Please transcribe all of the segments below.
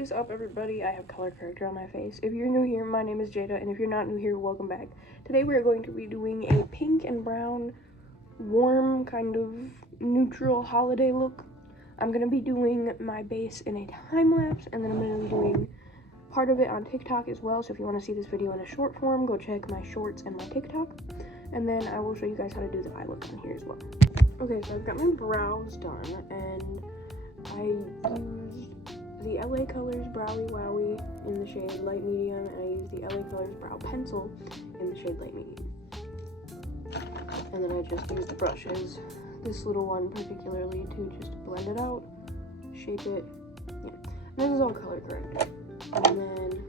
is up, everybody? I have color corrector on my face. If you're new here, my name is Jaida, and if you're not new here, welcome back. Today we are going to be doing a pink and brown, warm, kind of neutral holiday look. I'm going to be doing my base in a time-lapse, and then I'm going to be doing part of it on TikTok as well, so if you want to see this video in a short form, go check my shorts and my TikTok, and then I will show you guys how to do the eye look on here as well. Okay, so I've got my brows done, and I used the LA Colors Browy Wowie in the shade Light Medium, and I used the LA Colors Brow Pencil in the shade Light Medium. And then I just used the brushes, this little one particularly, to just blend it out, shape it. Yeah, and this is all color corrected. And then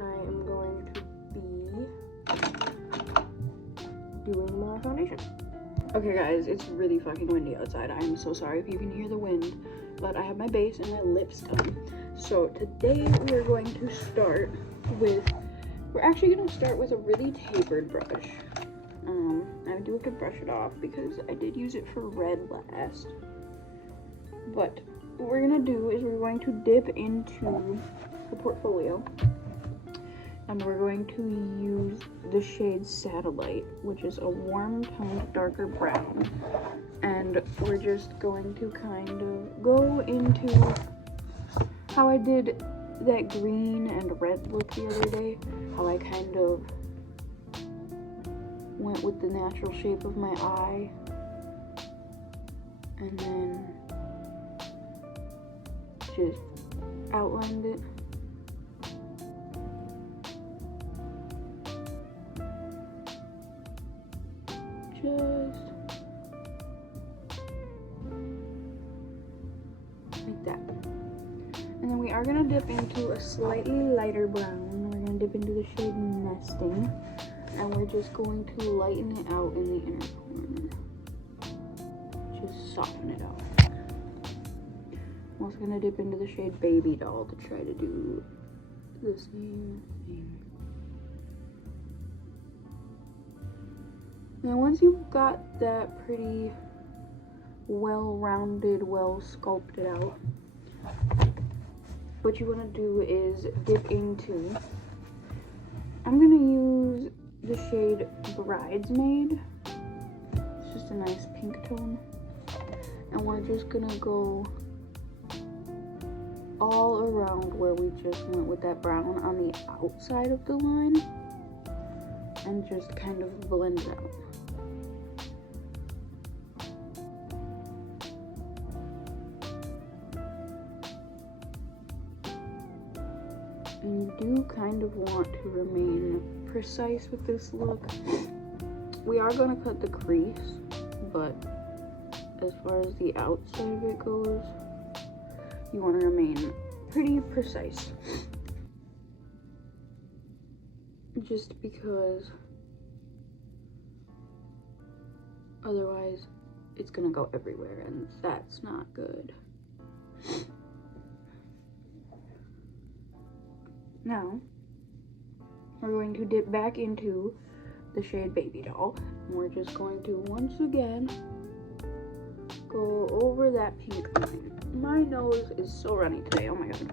I am going to be doing my foundation. Okay guys, it's really fucking windy outside. I am so sorry if you can hear the wind, but I have my base and my lips done. So today we're going to start with, we're actually going to start with a really tapered brush. I do have to brush it off because I did use it for red last. But what we're going to do is we're going to dip into the portfolio. And we're going to use the shade Satellite, which is a warm toned darker brown. And we're just going to kind of go into how I did that green and red look the other day. How I kind of went with the natural shape of my eye. And then just outlined it. Just like that. And then we are going to dip into a slightly lighter brown. We're going to dip into the shade Nesting. And we're just going to lighten it out in the inner corner. Just soften it out. I'm also going to dip into the shade Baby Doll to try to do the same thing. Now once you've got that pretty well-rounded, well-sculpted out, what you want to do is dip into, I'm going to use the shade Bridesmaid. It's just a nice pink tone. And we're just going to go all around where we just went with that brown on the outside of the line. And just kind of blend it out. And you do kind of want to remain precise with this look. We are going to cut the crease, but as far as the outside of it goes, you want to remain pretty precise. Just because otherwise it's going to go everywhere, and that's not good. Now, we're going to dip back into the shade Baby Doll, and we're just going to once again go over that pink line. My nose is so runny today, oh my god.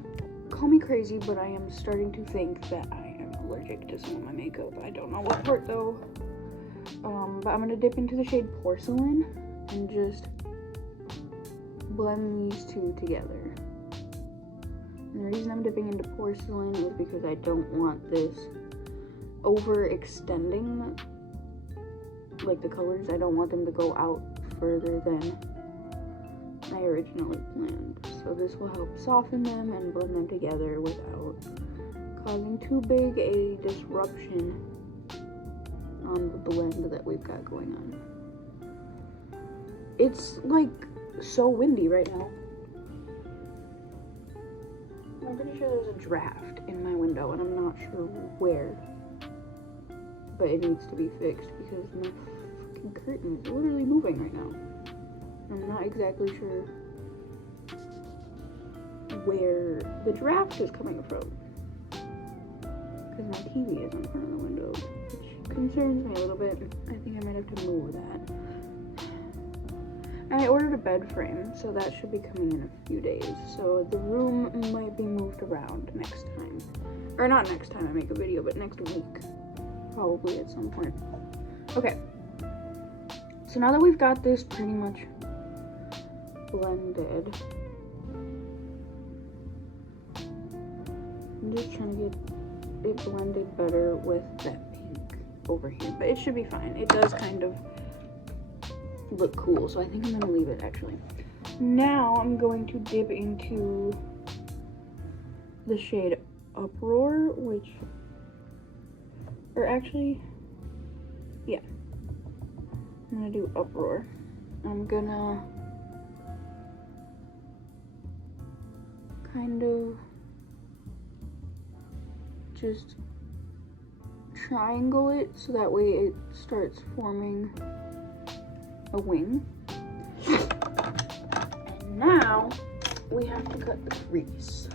Call me crazy, but I am starting to think that I am allergic to some of my makeup. I don't know what part though. But I'm going to dip into the shade Porcelain and just blend these two together. And the reason I'm dipping into Porcelain is because I don't want this overextending, like the colors. I don't want them to go out further than I originally planned. So this will help soften them and blend them together without causing too big a disruption on the blend that we've got going on. It's like so windy right now. I'm pretty sure there's a draft in my window and I'm not sure where, but it needs to be fixed because my fucking curtain is literally moving right now. I'm not exactly sure where the draft is coming from because my TV is in front of the window, which concerns me a little bit. I think I might have to move that. I ordered a bed frame, so that should be coming in a few days. So the room might be moved around next time. Or not next time I make a video, but next week. Probably at some point. Okay. So now that we've got this pretty much blended, I'm just trying to get it blended better with that pink over here. But it should be fine. It does kind of look cool, so I think I'm gonna leave it actually. Now I'm going to dip into the shade Uproar, which, or actually, yeah, I'm gonna do Uproar. I'm gonna kind of just triangle it so that way it starts forming a wing. And now we have to cut the crease.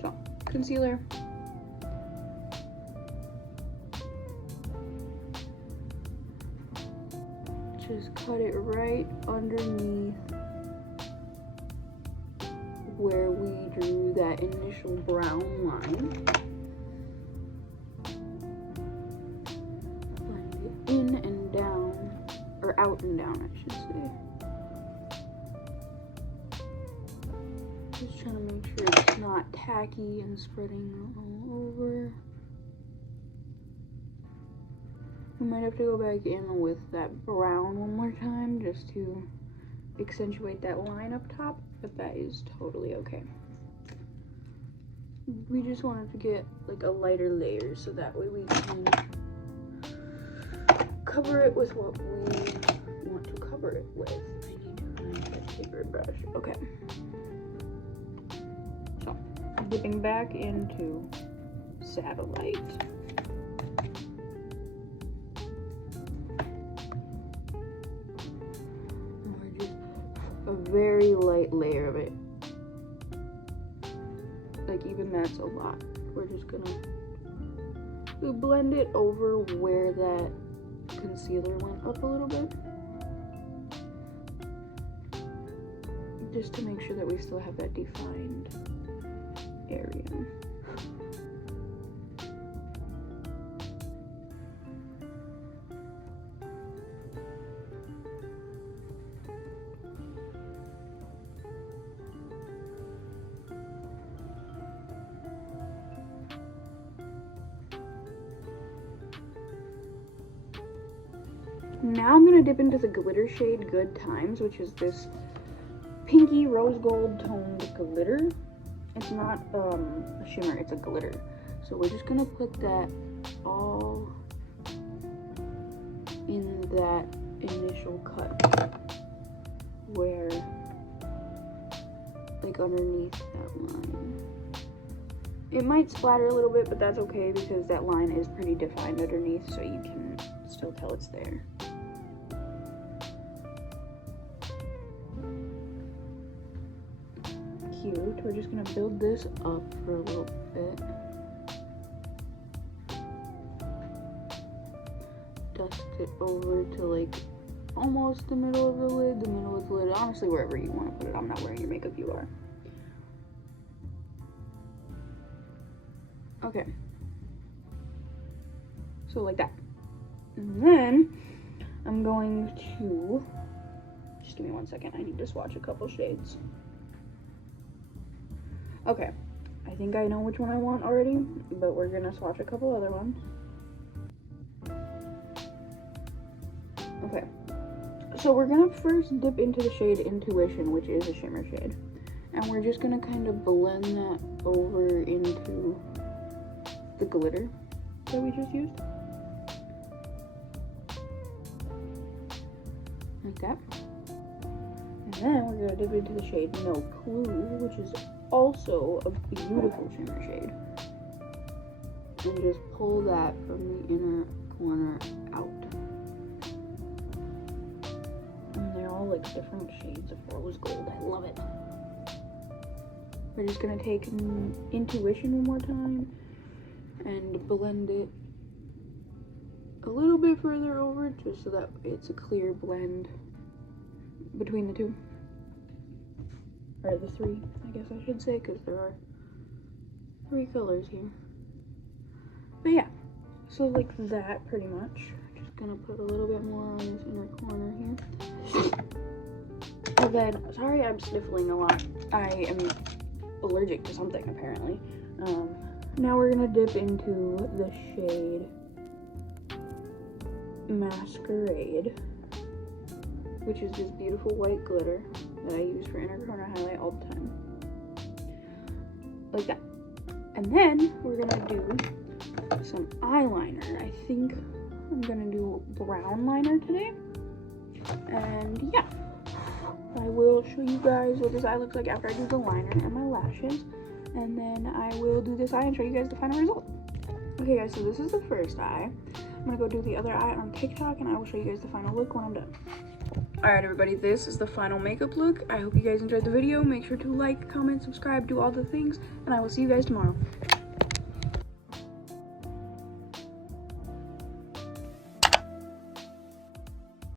So, concealer. Just cut it right underneath where we drew that initial brown line. Blend it in and down, or out and down, I should say. Just trying to make sure it's not tacky and spreading all over. We might have to go back in with that brown one more time just to accentuate that line up top, but that is totally okay. We just wanted to get like a lighter layer so that way we can cover it with what we want to cover it with. I need to find a paper brush. Okay. So, dipping back into Satellite. A very light layer of it. Like even that's a lot. We're just gonna blend it over where that concealer went up a little bit. Just to make sure that we still have that defined area. Now I'm going to dip into the glitter shade Good Times, which is this pinky rose gold toned glitter. It's not a shimmer, it's a glitter. So we're just going to put that all in that initial cut where, like underneath that line. It might splatter a little bit, but that's okay because that line is pretty defined underneath, so you can still tell it's there. Cute. We're just gonna build this up for a little bit. Dust it over to like almost the middle of the lid, honestly wherever you want to put it. I'm not wearing your makeup, you are. Okay. So like that. And then I'm going to, just give me 1 second, I need to swatch a couple shades. Okay, I think I know which one I want already, but we're gonna swatch a couple other ones. Okay, so we're gonna first dip into the shade Intuition, which is a shimmer shade. And we're just gonna kind of blend that over into the glitter that we just used. Like that. And then we're gonna dip into the shade No Clue, which is also a beautiful shimmer shade. And just pull that from the inner corner out. And they're all like different shades of rose gold. I love it. We're just gonna take Intuition one more time and blend it a little bit further over just so that it's a clear blend between the two. Or the three, I guess I should say, because there are 3 colors here. But yeah, so like that pretty much. Just gonna put a little bit more on this inner corner here. And then, sorry I'm sniffling a lot. I am allergic to something apparently. Now we're gonna dip into the shade Masquerade, which is this beautiful white glitter that I use for inner corner highlight all the time. Like that. And then we're gonna do some eyeliner. I think I'm gonna do brown liner today. And yeah, I will show you guys what this eye looks like after I do the liner and my lashes. And then I will do this eye and show you guys the final result. Okay guys, so this is the first eye. I'm gonna go do the other eye on TikTok and I will show you guys the final look when I'm done. Alright everybody, this is the final makeup look. I hope you guys enjoyed the video. Make sure to like, comment, subscribe, do all the things, and I will see you guys tomorrow.